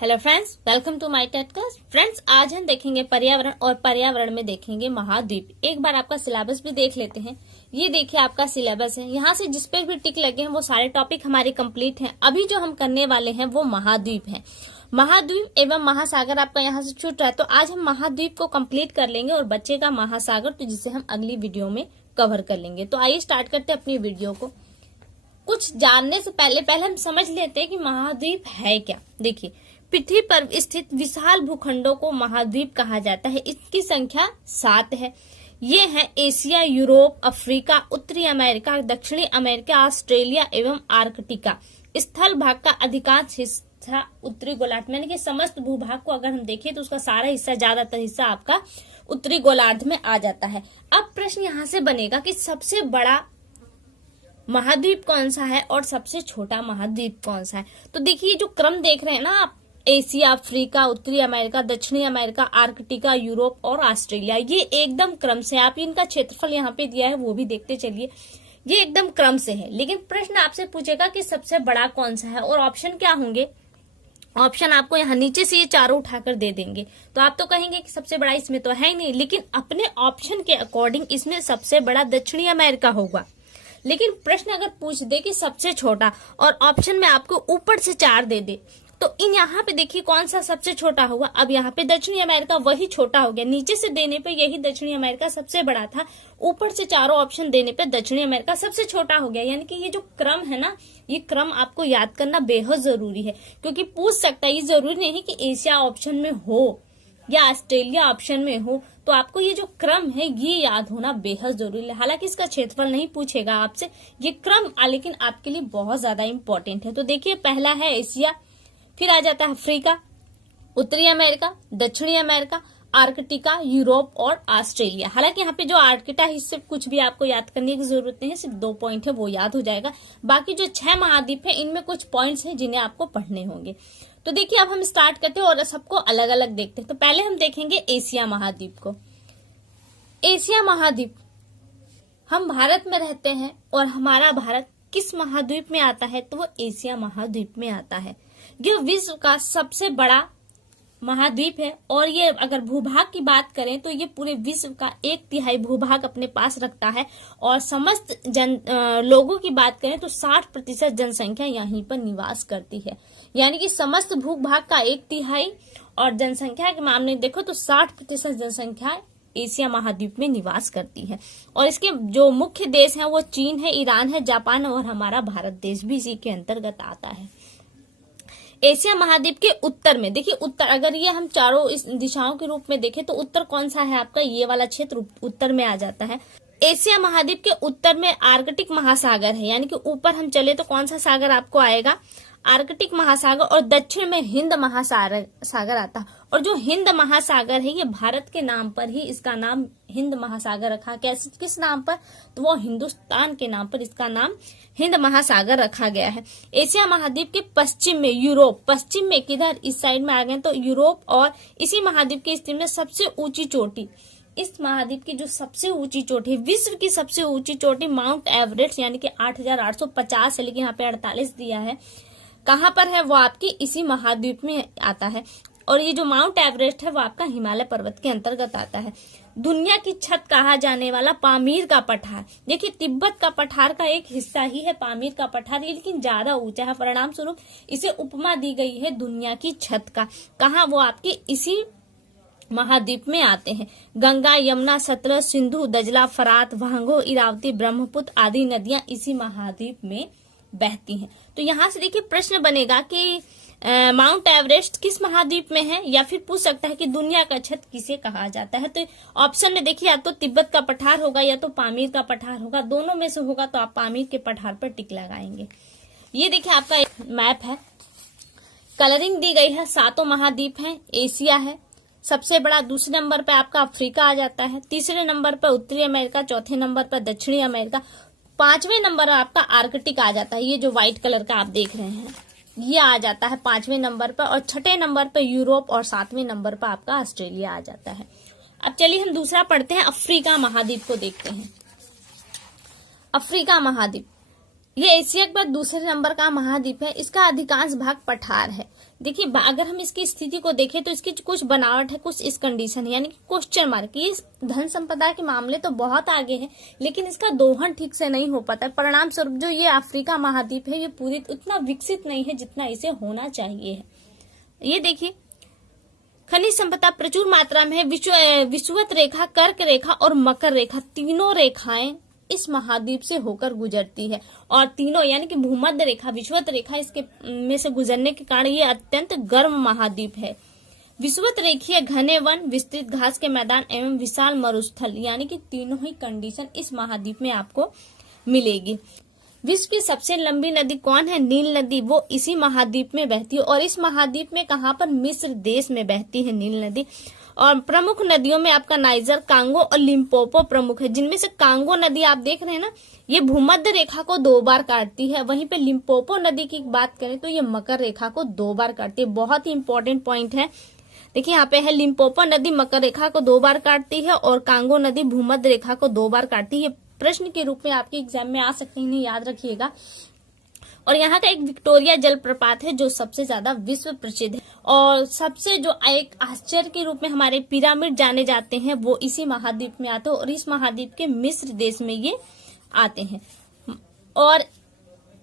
Hello friends, welcome to my TET class. Friends, आज हम देखेंगे पर्यावरण और पर्यावरण में देखेंगे महाद्वीप। एक बार आपका सिलेबस भी देख लेते हैं। ये देखिए आपका सिलेबस है। यहाँ से जिस पे भी टिक लगे हैं वो सारे टॉपिक हमारे कंप्लीट हैं। अभी जो हम करने वाले हैं वो महाद्वीप है। महाद्वीप एवं महासागर आपका यहाँ से छूट रहा है, तो आज हम महाद्वीप को कंप्लीट कर लेंगे और बचेगा महासागर, तो जिसे हम अगली वीडियो में कवर कर लेंगे। तो आइए स्टार्ट करते हैं अपनी वीडियो को। कुछ जानने से पहले हम समझ लेते हैं कि महाद्वीप है क्या। देखिए, पृथ्वी पर स्थित विशाल भूखंडों को महाद्वीप कहा जाता है। इसकी संख्या 7 है। ये है एशिया, यूरोप, अफ्रीका, उत्तरी अमेरिका, दक्षिणी अमेरिका, ऑस्ट्रेलिया एवं आर्कटिका। स्थल भाग का अधिकांश हिस्सा उत्तरी गोलार्ध में, यानी कि समस्त भूभाग को अगर हम देखें तो उसका सारा हिस्सा, ज्यादातर हिस्सा आपका उत्तरी गोलार्ध में आ जाता है। अब प्रश्न यहाँ से बनेगा कि सबसे बड़ा महाद्वीप कौन सा है और सबसे छोटा महाद्वीप कौन सा है। तो देखिए, जो क्रम देख रहे हैं ना आप, एशिया, अफ्रीका, उत्तरी अमेरिका, दक्षिणी अमेरिका, आर्कटिका, यूरोप और ऑस्ट्रेलिया, ये एकदम क्रम से। आप इनका क्षेत्रफल यहाँ पे दिया है वो भी देखते चलिए, ये एकदम क्रम से है। लेकिन प्रश्न आपसे पूछेगा कि सबसे बड़ा कौन सा है, और ऑप्शन क्या होंगे। ऑप्शन आपको यहाँ नीचे से ये चारों उठाकर दे देंगे, तो आप तो कहेंगे कि सबसे बड़ा इसमें तो है ही नहीं, लेकिन अपने ऑप्शन के अकॉर्डिंग इसमें सबसे बड़ा दक्षिणी अमेरिका होगा। लेकिन प्रश्न अगर पूछ दे कि सबसे छोटा, और ऑप्शन में आपको ऊपर से 4 दे दे, तो इन यहाँ पे देखिए कौन सा सबसे छोटा होगा। अब यहाँ पे दक्षिणी अमेरिका वही छोटा हो गया, नीचे से देने पे यही दक्षिणी अमेरिका सबसे बड़ा था, ऊपर से चारों ऑप्शन देने पे दक्षिणी अमेरिका सबसे छोटा हो गया। यानी कि ये जो क्रम है ना, ये क्रम आपको याद करना बेहद जरूरी है, क्योंकि पूछ सकता है। ये जरूरी नहीं है कि एशिया ऑप्शन में हो या ऑस्ट्रेलिया ऑप्शन में हो, तो आपको ये जो क्रम है ये याद होना बेहद जरूरी है। हालांकि इसका क्षेत्रफल नहीं पूछेगा आपसे, ये क्रम लेकिन आपके लिए बहुत ज्यादा इंपॉर्टेंट है। तो देखिए, पहला है एशिया, फिर आ जाता है अफ्रीका, उत्तरी अमेरिका, दक्षिणी अमेरिका, आर्कटिका, यूरोप और ऑस्ट्रेलिया। हालांकि यहाँ पे जो आर्कटिका है इससे कुछ भी आपको याद करने की जरूरत नहीं है, सिर्फ 2 पॉइंट है वो याद हो जाएगा। बाकी जो 6 महाद्वीप है इनमें कुछ पॉइंट्स हैं जिन्हें आपको पढ़ने होंगे। तो देखिए, अब हम स्टार्ट करते हैं और सबको अलग अलग देखते हैं। तो पहले हम देखेंगे एशिया महाद्वीप को। एशिया महाद्वीप, हम भारत में रहते हैं और हमारा भारत किस महाद्वीप में आता है, तो वो एशिया महाद्वीप में आता है। यह विश्व का सबसे बड़ा महाद्वीप है, और ये अगर भूभाग की बात करें तो ये पूरे विश्व का 1/3 भूभाग अपने पास रखता है। और समस्त लोगों की बात करें तो 60% जनसंख्या यहीं पर निवास करती है। यानी कि समस्त भूभाग का 1/3, और जनसंख्या के मामले में देखो तो 60% जनसंख्या एशिया महाद्वीप में निवास करती है। और इसके जो मुख्य देश हैं वो चीन है, ईरान है, जापान और हमारा भारत देश भी इसी के अंतर्गत आता है। एशिया महाद्वीप के उत्तर में देखिए, उत्तर अगर ये हम चारों इस दिशाओं के रूप में देखें तो उत्तर कौन सा है आपका, ये वाला क्षेत्र उत्तर में आ जाता है। एशिया महाद्वीप के उत्तर में आर्कटिक महासागर है, यानी कि ऊपर हम चले तो कौन सा सागर आपको आएगा, आर्कटिक महासागर, और दक्षिण में हिंद महासागर आता है। और जो हिंद महासागर है ये भारत के नाम पर ही इसका नाम हिंद महासागर रखा। कैसे, किस नाम पर, तो वो हिंदुस्तान के नाम पर इसका नाम हिंद महासागर रखा गया है। एशिया महाद्वीप के पश्चिम में यूरोप, पश्चिम में किधर, इस साइड में आ गए तो यूरोप, और इसी महाद्वीप की स्थिति में सबसे ऊंची चोटी, इस महाद्वीप की जो सबसे ऊंची चोटी, विश्व की सबसे ऊंची चोटी माउंट एवरेस्ट, यानी कि 8,850 है, लेकिन यहाँ पे 48 दिया है। कहाँ पर है, वो आपकी इसी महाद्वीप में आता है। और ये जो माउंट एवरेस्ट है वो आपका हिमालय पर्वत के अंतर्गत आता है। दुनिया की छत कहा जाने वाला पामीर का पठार, देखिए तिब्बत का पठार का एक हिस्सा ही है पामीर का पठार, लेकिन ज्यादा ऊंचा है, परिणाम स्वरूप इसे उपमा दी गई है दुनिया की छत का। कहाँ, वो आपकी इसी महाद्वीप में आते हैं। गंगा, यमुना, सतलज, सिंधु, दजला, फरात, वांगो, इरावती, ब्रह्मपुत्र आदि नदियां इसी महाद्वीप में बहती हैं। तो यहाँ से देखिए प्रश्न बनेगा कि माउंट एवरेस्ट किस महाद्वीप में है, या फिर पूछ सकता है कि दुनिया का छत किसे कहा जाता है। तो ऑप्शन में देखिए, या तो तिब्बत का पठार होगा या तो पामीर का पठार होगा, दोनों में से होगा तो आप पामीर के पठार पर टिक लगाएंगे। ये देखिए आपका एक मैप है, कलरिंग दी गई है, 7 महाद्वीप है। एशिया है सबसे बड़ा, दूसरे नंबर पर आपका अफ्रीका आ जाता है, तीसरे नंबर पर उत्तरी अमेरिका, चौथे नंबर पर दक्षिणी अमेरिका, 5वें नंबर आपका आर्कटिक आ जाता है। ये जो व्हाइट कलर का आप देख रहे हैं ये आ जाता है 5वें नंबर पर, और 6ठे नंबर पर यूरोप, और 7वें नंबर पर आपका ऑस्ट्रेलिया आ जाता है। अब चलिए हम दूसरा पढ़ते हैं, अफ्रीका महाद्वीप को देखते हैं। अफ्रीका महाद्वीप, ये एशिया के बाद दूसरे नंबर का महाद्वीप है। इसका अधिकांश भाग पठार है। देखिए, अगर हम इसकी स्थिति को देखें तो इसकी कुछ बनावट है, कुछ इस कंडीशन है, यानी कि क्वेश्चन मार्क। ये धन संपदा के मामले तो बहुत आगे है, लेकिन इसका दोहन ठीक से नहीं हो पाता। परिणाम स्वरूप जो ये अफ्रीका महाद्वीप है, ये पूरी उतना विकसित नहीं है जितना इसे होना चाहिए है। ये देखिए, खनिज संपदा प्रचुर मात्रा में है। विषुवत रेखा, कर्क रेखा और मकर रेखा, तीनों रेखाएं इस महाद्वीप से होकर गुजरती है। और तीनों यानी कि भूमध्य रेखा, विषुवत रेखा इसके में से गुजरने के कारण ये अत्यंत गर्म महाद्वीप है। विषुवत रेखीय घने वन, विस्तृत घास के मैदान एवं विशाल मरुस्थल, यानी कि तीनों ही कंडीशन इस महाद्वीप में आपको मिलेगी। विश्व की सबसे लंबी नदी कौन है? नील नदी। वो इसी महाद्वीप में बहती है। और इस महाद्वीप में कहाँ पर? मिस्र देश में बहती है नील नदी। और प्रमुख नदियों में आपका नाइजर, कांगो और लिम्पोपो प्रमुख है, जिनमें से कांगो नदी आप देख रहे हैं ना, ये भूमध्य रेखा को 2 बार काटती है। वहीं पे लिम्पोपो नदी की बात करें तो ये मकर रेखा को 2 बार काटती है। बहुत ही इंपॉर्टेंट पॉइंट है। देखिए, यहाँ पे है लिम्पोपो नदी मकर रेखा को 2 बार काटती है और कांगो नदी भूमध्य रेखा को 2 बार काटती है। प्रश्न के रूप में आपके एग्जाम में आ सकते हैं, इन्हें याद रखिएगा। और यहाँ का एक विक्टोरिया जलप्रपात है जो सबसे ज्यादा विश्व प्रसिद्ध है। और सबसे जो एक आश्चर्य के रूप में हमारे पिरामिड जाने जाते हैं, वो इसी महाद्वीप में आते हैं और इस महाद्वीप के मिस्र देश में ये आते हैं। और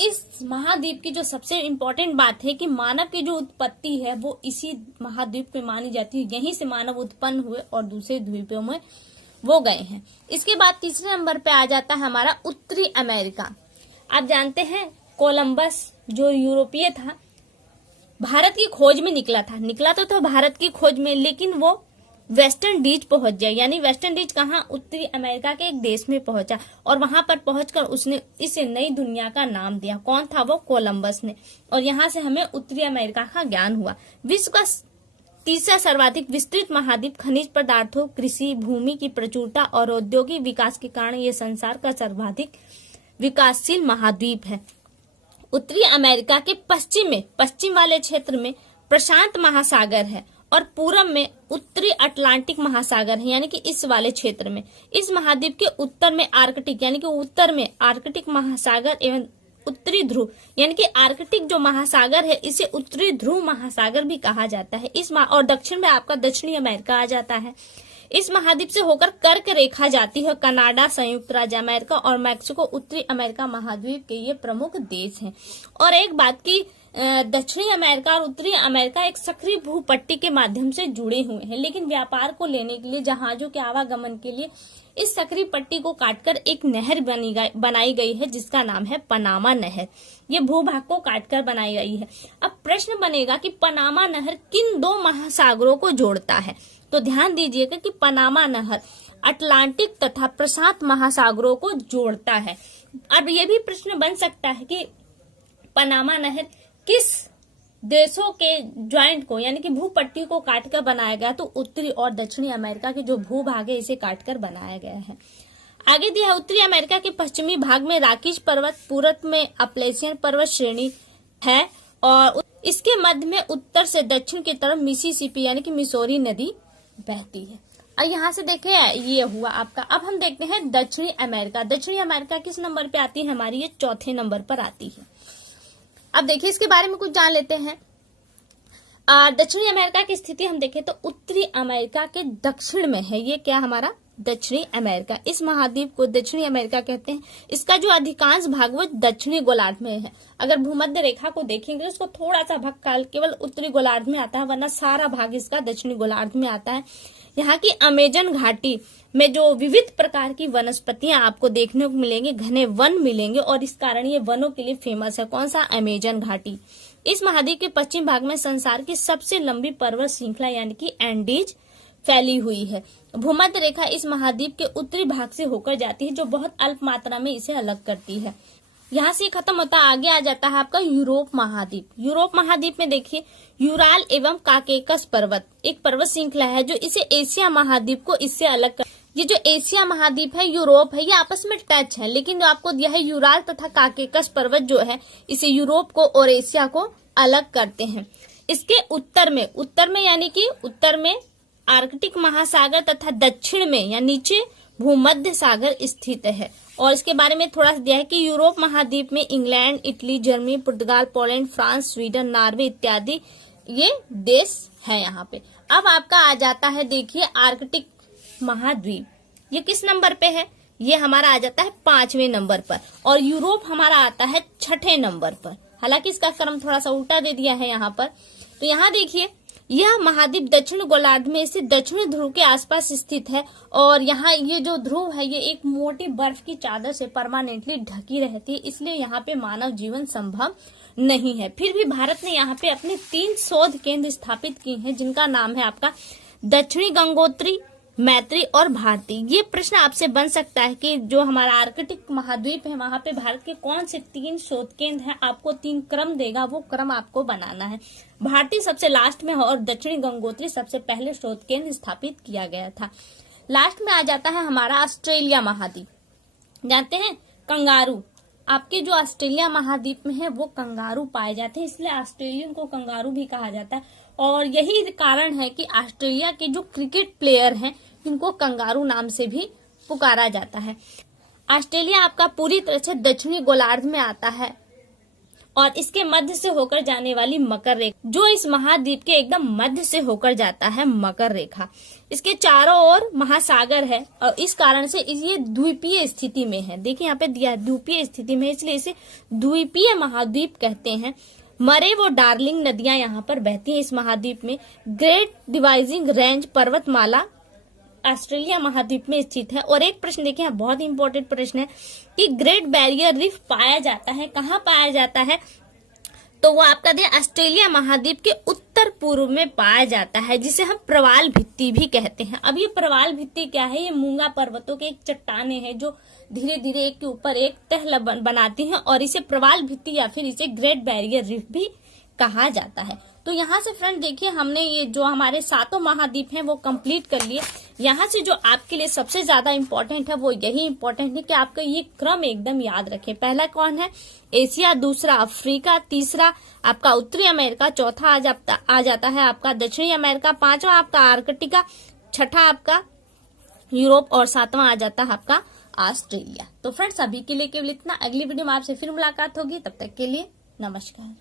इस महाद्वीप की जो सबसे इम्पोर्टेंट बात है कि मानव की जो उत्पत्ति है वो इसी महाद्वीप में मानी जाती है। यहीं से मानव उत्पन्न हुए और दूसरे द्वीपों में वो गए हैं। इसके बाद तीसरे नंबर पे आ जाता है हमारा उत्तरी अमेरिका। आप जानते हैं कोलंबस जो यूरोपीय था, भारत की खोज में निकला तो भारत की खोज में, लेकिन वो वेस्ट इंडीज पहुंच गया। यानी वेस्ट इंडीज कहाँ? उत्तरी अमेरिका के एक देश में पहुंचा और वहां पर पहुंचकर उसने इसे नई दुनिया का नाम दिया। कौन था वो? कोलंबस ने। और यहाँ से हमें उत्तरी अमेरिका का ज्ञान हुआ। विश्व का तीसरा सर्वाधिक विस्तृत महाद्वीप, खनिज पदार्थों, कृषि, भूमि की प्रचुरता और औद्योगिक विकास के कारण ये संसार का सर्वाधिक विकासशील महाद्वीप है। उत्तरी अमेरिका के पश्चिम वाले क्षेत्र में प्रशांत महासागर है और पूरब में उत्तरी अटलांटिक महासागर है, यानी कि इस वाले क्षेत्र में। इस महाद्वीप के उत्तर में आर्कटिक, यानी कि उत्तर में आर्कटिक महासागर एवं उत्तरी ध्रुव, यानी कि आर्कटिक जो महासागर है इसे उत्तरी ध्रुव महासागर भी कहा जाता है। और दक्षिण में आपका दक्षिणी अमेरिका आ जाता है। इस महाद्वीप से होकर कर्क रेखा जाती है। कनाडा, संयुक्त राज्य अमेरिका और मैक्सिको उत्तरी अमेरिका महाद्वीप के ये प्रमुख देश हैं। और एक बात की, दक्षिणी अमेरिका और उत्तरी अमेरिका एक सक्रिय भूपट्टी के माध्यम से जुड़े हुए हैं, लेकिन व्यापार को लेने के लिए, जहाजों के आवागमन के लिए इस सक्रिय पट्टी को काटकर एक नहर बनाई गई है जिसका नाम है पनामा नहर। ये भूभाग को काटकर बनाई गई है। अब प्रश्न बनेगा कि पनामा नहर किन 2 महासागरों को जोड़ता है? तो ध्यान दीजिएगा कि पनामा नहर अटलांटिक तथा प्रशांत महासागरों को जोड़ता है। अब ये भी प्रश्न बन सकता है कि पनामा नहर किस देशों के ज्वाइंट को, यानी कि भूपट्टी को काटकर बनाया गया? तो उत्तरी और दक्षिणी अमेरिका के जो भूभाग है इसे काटकर बनाया गया है। आगे दिया है उत्तरी अमेरिका के पश्चिमी भाग में राकीज पर्वत, पूरब में अपलेशियन पर्वत श्रेणी है और इसके मध्य में उत्तर से दक्षिण की तरफ मिसिसिपी यानी कि मिसौरी नदी बहती है। और यहाँ से देखे ये हुआ आपका। अब हम देखते हैं दक्षिणी अमेरिका। दक्षिणी अमेरिका किस नंबर पे आती है हमारी? ये चौथे नंबर पर आती है। अब देखिए इसके बारे में कुछ जान लेते हैं। दक्षिणी अमेरिका की स्थिति हम देखें तो उत्तरी अमेरिका के दक्षिण में है। ये क्या हमारा? दक्षिणी अमेरिका। इस महाद्वीप को दक्षिणी अमेरिका कहते हैं। इसका जो अधिकांश भाग वो दक्षिणी गोलार्ध में है। अगर भूमध्य रेखा को देखेंगे तो उसको थोड़ा सा भाग केवल उत्तरी गोलार्ध में आता है, वरना सारा भाग इसका दक्षिणी गोलार्ध में आता है। यहाँ की अमेजन घाटी में जो विविध प्रकार की वनस्पतियां आपको देखने को मिलेंगे, घने वन मिलेंगे और इस कारण ये वनों के लिए फेमस है। कौन सा? अमेजन घाटी। इस महाद्वीप के पश्चिम भाग में संसार की सबसे लंबी पर्वत श्रृंखला यानी कि एंडीज फैली हुई है। भूमध्य रेखा इस महाद्वीप के उत्तरी भाग से होकर जाती है, जो बहुत अल्प मात्रा में इसे अलग करती है। यहाँ से खत्म होता आगे आ जाता है आपका यूरोप महाद्वीप। यूरोप महाद्वीप में देखिए यूराल एवं काकेकस पर्वत एक पर्वत श्रृंखला है जो इसे एशिया महाद्वीप को इससे अलग कर। ये जो एशिया महाद्वीप है, यूरोप है, ये आपस में टच है, लेकिन जो आपको यह यूराल तथा काकेकस पर्वत जो है इसे यूरोप को और एशिया को अलग करते हैं। इसके उत्तर में यानी कि उत्तर में आर्कटिक महासागर तथा दक्षिण में या नीचे भूमध्य सागर स्थित है और इसके बारे में थोड़ा सा दिया है कि यूरोप महाद्वीप में इंग्लैंड, इटली, जर्मनी, पुर्तगाल, पोलैंड, फ्रांस, स्वीडन, नॉर्वे इत्यादि ये देश है यहाँ पे। अब आपका आ जाता है देखिए आर्कटिक महाद्वीप, ये किस नंबर पे है? ये हमारा आ जाता है 5वें नंबर पर, और यूरोप हमारा आता है 6ठे नंबर पर। हालांकि इसका क्रम थोड़ा सा उल्टा दे दिया है यहाँ पर। तो यहाँ देखिए यह महाद्वीप दक्षिण गोलार्ध में स्थित दक्षिण ध्रुव के आसपास स्थित है, और यहाँ ये जो ध्रुव है ये एक मोटी बर्फ की चादर से परमानेंटली ढकी रहती है, इसलिए यहाँ पे मानव जीवन संभव नहीं है। फिर भी भारत ने यहाँ पे अपने 3 शोध केंद्र स्थापित किए हैं, जिनका नाम है आपका दक्षिणी गंगोत्री, मैत्री और भारती। ये प्रश्न आपसे बन सकता है कि जो हमारा आर्कटिक महाद्वीप है वहां पे भारत के कौन से 3 शोध केंद्र हैं, आपको 3 क्रम देगा, वो क्रम आपको बनाना है। भारती सबसे लास्ट में और दक्षिणी गंगोत्री सबसे पहले शोध केंद्र स्थापित किया गया था। लास्ट में आ जाता है हमारा ऑस्ट्रेलिया महाद्वीप। जानते हैं कंगारू, आपके जो ऑस्ट्रेलिया महाद्वीप में है वो कंगारू पाए जाते हैं, इसलिए ऑस्ट्रेलियन को कंगारू भी कहा जाता है। और यही कारण है कि ऑस्ट्रेलिया के जो क्रिकेट प्लेयर हैं इनको कंगारू नाम से भी पुकारा जाता है। ऑस्ट्रेलिया आपका पूरी तरह से दक्षिणी गोलार्ध में आता है, और इसके मध्य से होकर जाने वाली मकर रेखा, जो इस महाद्वीप के एकदम मध्य से होकर जाता है मकर रेखा, इसके चारों ओर महासागर है, और इस कारण से ये द्वीपीय स्थिति में है। देखिए यहाँ पे दिया है द्वीपीय स्थिति में, इसलिए इसे द्वीपीय महाद्वीप कहते हैं। मरे वो डार्लिंग नदियां यहाँ पर बहती हैं इस महाद्वीप में। ग्रेट डिवाइजिंग रेंज पर्वतमाला ऑस्ट्रेलिया महाद्वीप में स्थित है। और एक प्रश्न देखिए, बहुत इंपॉर्टेंट प्रश्न है कि ग्रेट बैरियर रीफ पाया जाता है, कहाँ पाया जाता है? तो वो आपका दे ऑस्ट्रेलिया महाद्वीप के उत्तर पूर्व में पाया जाता है, जिसे हम प्रवाल भित्ति भी कहते हैं। अब ये प्रवाल भित्ति क्या है? ये मूंगा पर्वतों के एक चट्टाने हैं जो धीरे धीरे एक के ऊपर एक तह बनाती हैं, और इसे प्रवाल भित्ति या फिर इसे ग्रेट बैरियर रीफ भी कहा जाता है। तो यहाँ से फ्रेंड देखिए हमने ये जो हमारे 7 महाद्वीप हैं वो कंप्लीट कर लिए। यहाँ से जो आपके लिए सबसे ज्यादा इंपॉर्टेंट है वो यही इंपॉर्टेंट है कि आपका ये क्रम एकदम याद रखें। पहला कौन है? एशिया, दूसरा अफ्रीका, तीसरा आपका उत्तरी अमेरिका, चौथा आ जाता है आपका दक्षिणी अमेरिका, 5वां आपका आर्कटिका, 6ठा आपका यूरोप, और 7वां आ जाता है आपका ऑस्ट्रेलिया। तो फ्रेंड्स अभी के लिए केवल इतना। अगली वीडियो में आपसे फिर मुलाकात होगी, तब तक के लिए नमस्कार।